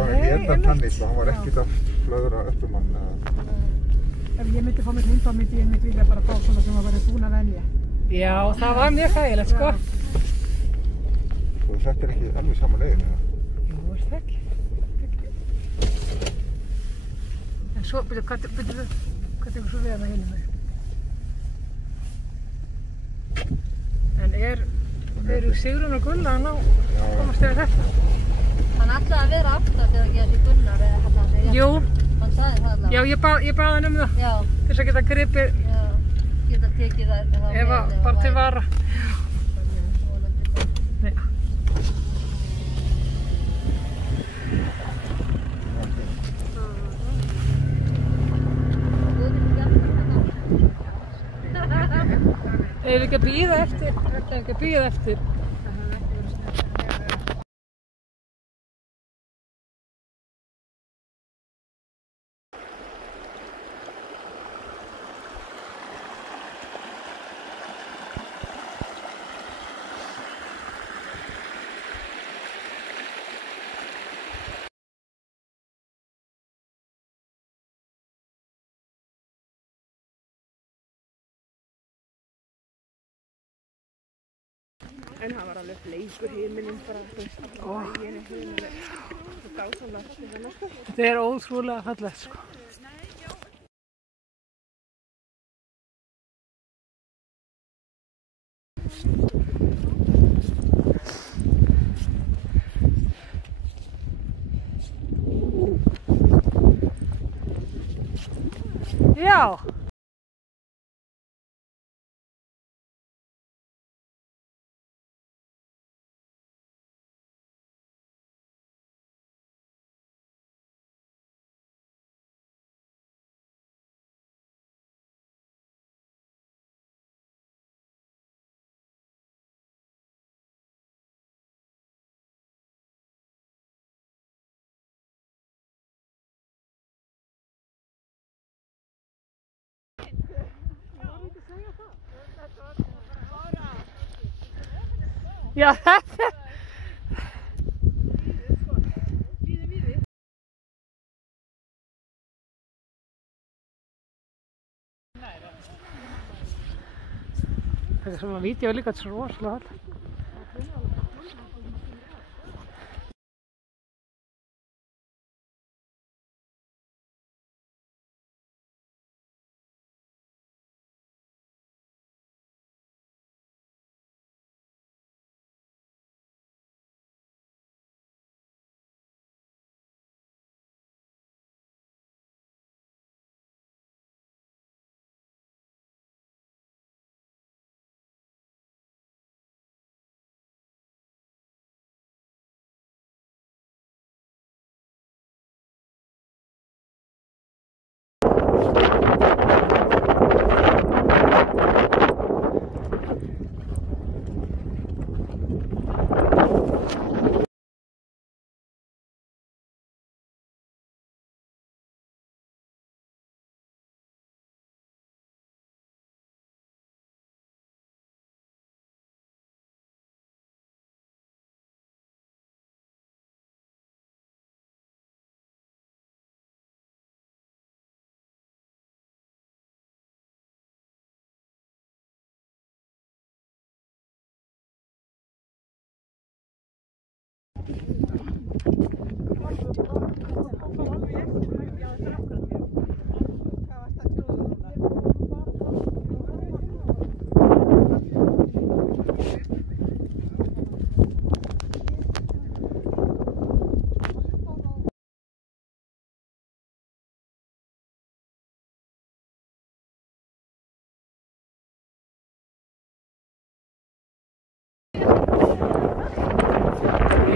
allavega hérna þannig, hann var ekkert að flögra upp hann. Ef ég myndi fá mér hund, þá myndi ég vilja bara fá svona sem að vera búin að venja. Já, það var mjög þægilegt, sko. Svo þetta ekki alveg sama leiðin, eða? Jú, það ekki. En svo, hvað tekur svo við hana hinum með? En eru Sigrún og Gunnar að komast yfir þetta? Hann ætlaði að vera aftast eða ekki þessi Gunnar eða hann að segja. Jú. Hann sagði það allavega. Já, ég bað hann það. Já. Til þess að geta gripið. Já, geta tekið það. Ef bara til vara. Nei. Ef ekki að bíða eftir. En það var alveg bleikur himinn bara, þú veist, alltaf daginn himinn, það dásamlega fallið hérna, sko. Þetta er ótrúlega fallegt, sko. Já. Já, þetta er... Það er svona vídeo líka svo rosalega hall.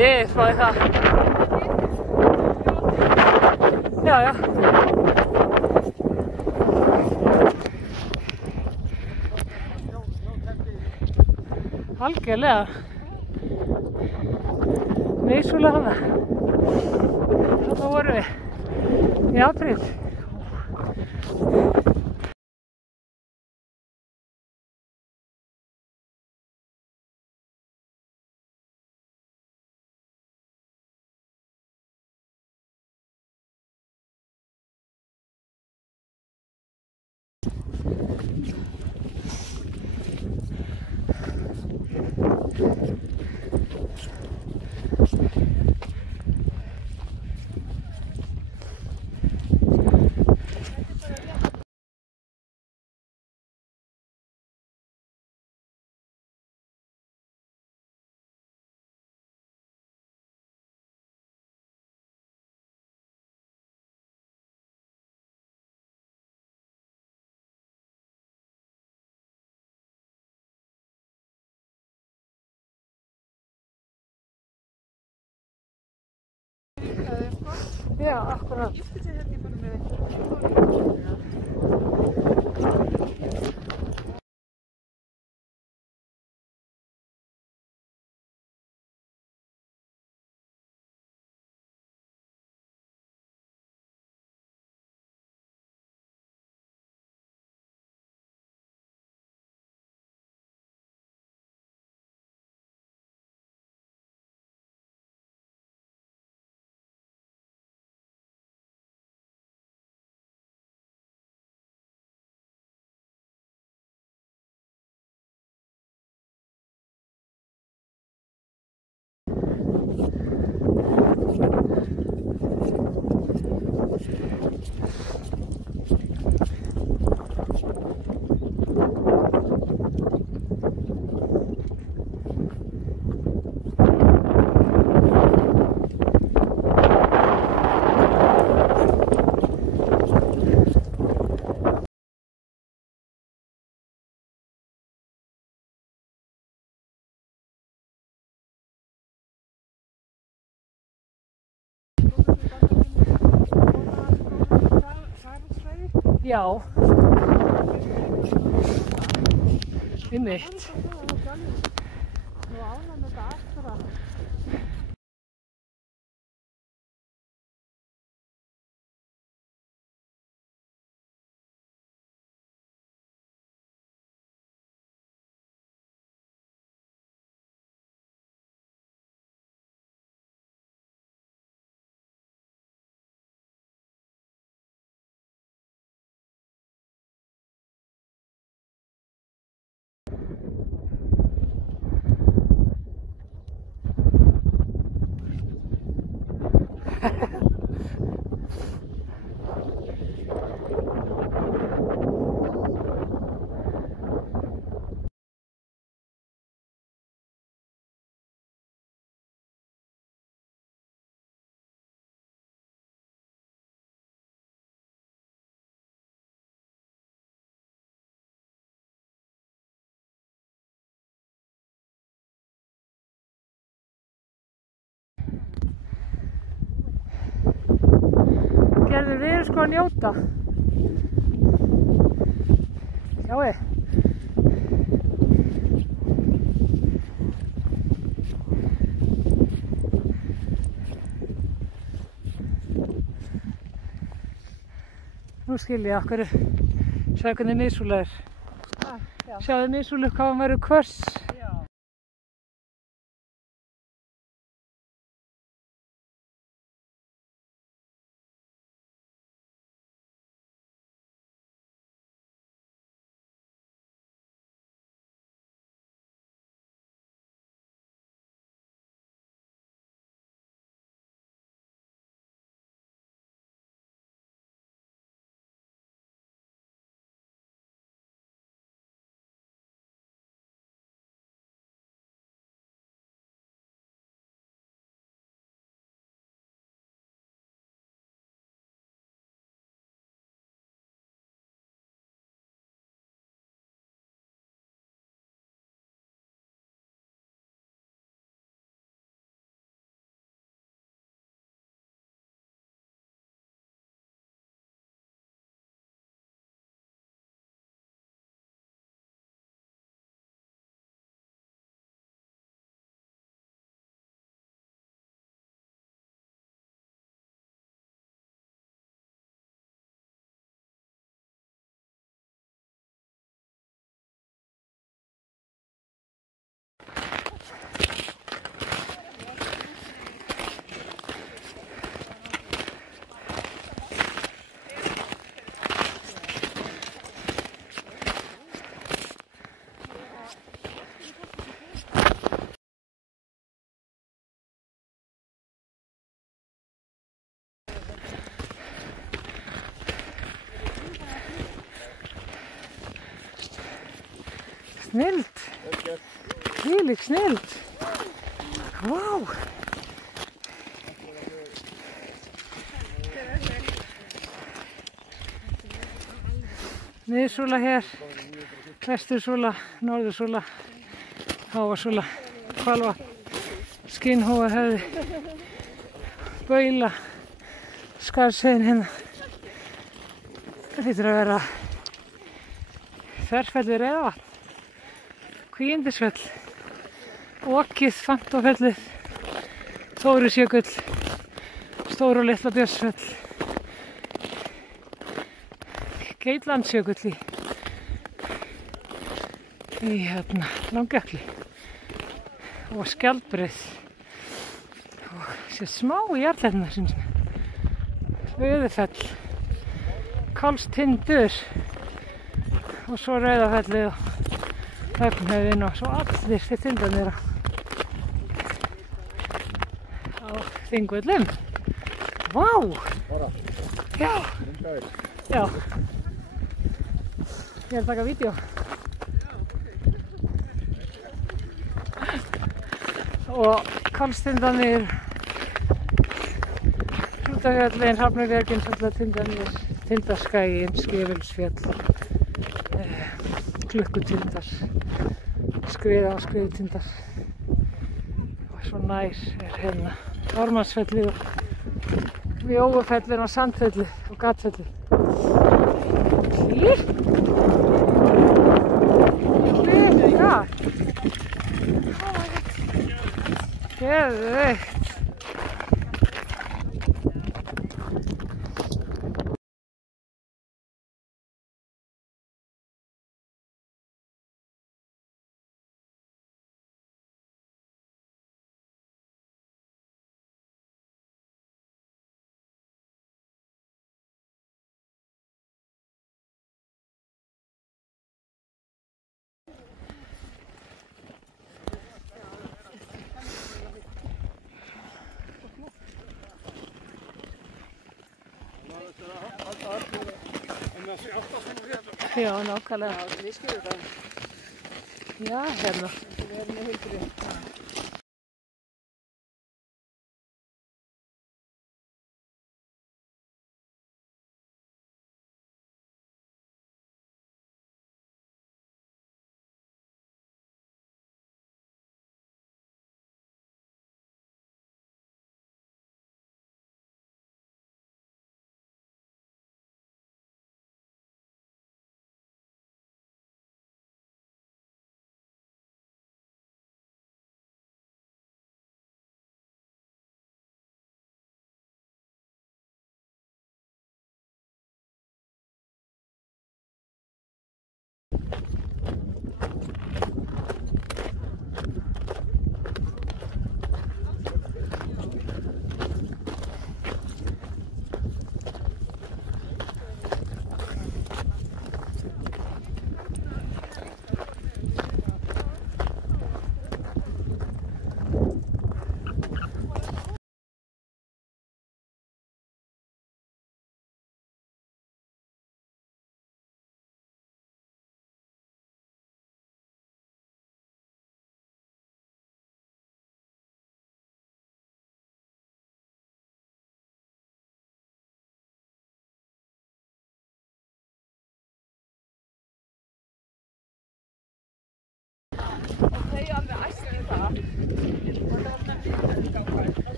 Ég spáði það. Já, já. Algjörlega. Neysúlega hana. Þarna vorum við í apríl. Já, akkurat. Gifti sig hérna bara með einhverjum. Já. Einmitt. Nú ánægð með þetta allt bara. Gerður, við erum sko að njóta. Sjáið. Nú skil ég okkur. Sjáðu hvernig misúla er. Sjáðu misúla hvað hann verður hvöss. Snild. Þvílík snild. Vá. Miðsúla hér, vestursúla, norðursúla, háasúla, Hvalvatn, Skinnhóahöfði, Baula, Skarðsheiðin hérna. Það hlýtur að vera Þverfell við Reyðarvatn, Kvígindisfell, Okið, Fantófellið, Þórusjökull, Stóru og Litla Björnsfell, Geitlandsjökull í hérna Langjökli og Skjaldbreið og sér smá jarðlendar sem Hlöðufell, Kálstindur og svo Rauðafellið og Höfnhöfðin og svo allir þeir tindarnir á Þingvöllum. Vá! Já! Já. Ég er að taka vídeo. Og Kálstindarnir, Hrútafjallinn, Hrafnabjörgin, Tindarnir, Tindarskaginn, Skefilsfjall, Klukkutindar, Skriða og Skriðutindar. Og svo nær er hérna Ármannsfellið og Mjóafellin og Sandfellið og Gatfellið. Klík! Já! Geðveikt! Já, nákvæmlega. Já, við skilum það. Já, hérna. Við erum með hundurinn.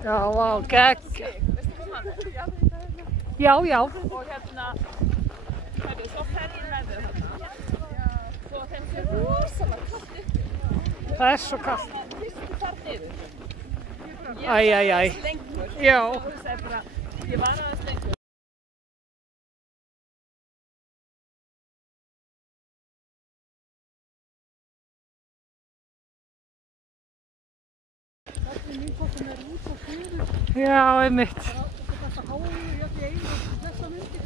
Já, vá, gegg. Já, já. Og hérna, svo ferðin verður þarna. Svo þeim sé rosalega kallt uppi. Það er svo kallt. Fyrstu þar niður. Æ, æ, æ. Lengur. Já. Og þú segir bara, ég var aðeins lengur. Já, einmitt. Þetta háið í einu þessa myndir.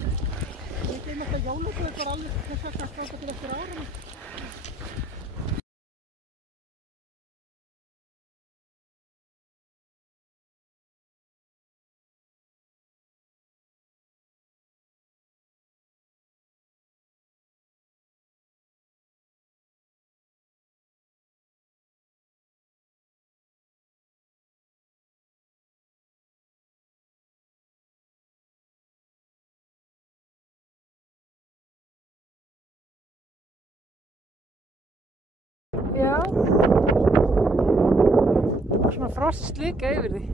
Ég geim alltaf jólasveið bara alveg þess að þetta til eftir árum. Já. Og svona frostslika yfir því.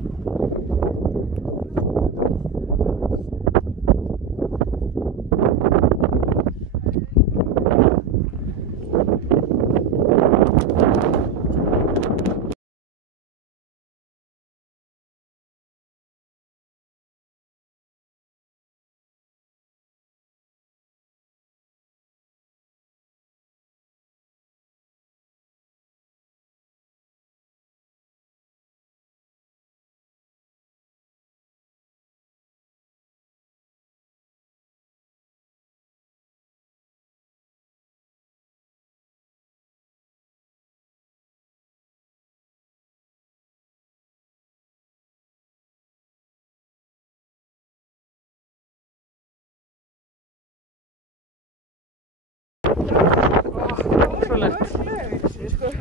Ótrúlegt.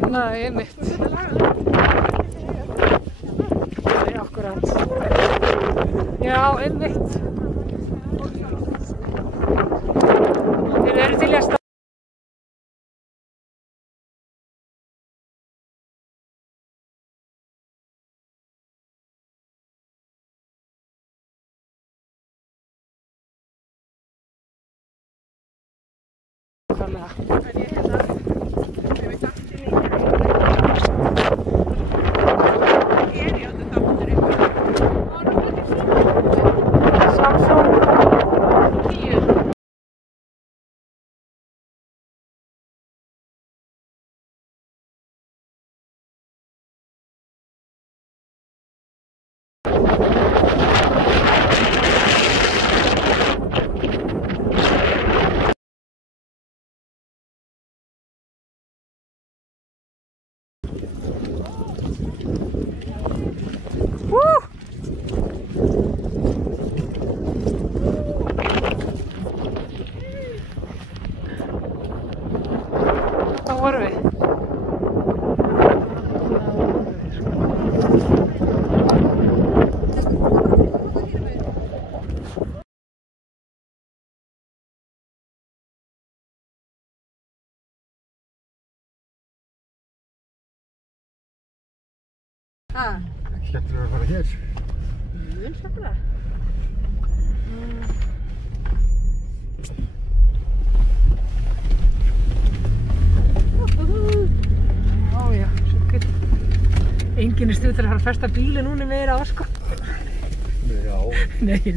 Nei, einmitt. Nei, akkurát. Já, einmitt. Þeir eru til í að standa. Þá vorum við. Skemmtilega að fara hér. Mjög skemmtilega. Já, svo gutt. Enginn er stuð til að fara að festa bíli núna meira á, sko. Já. Nei,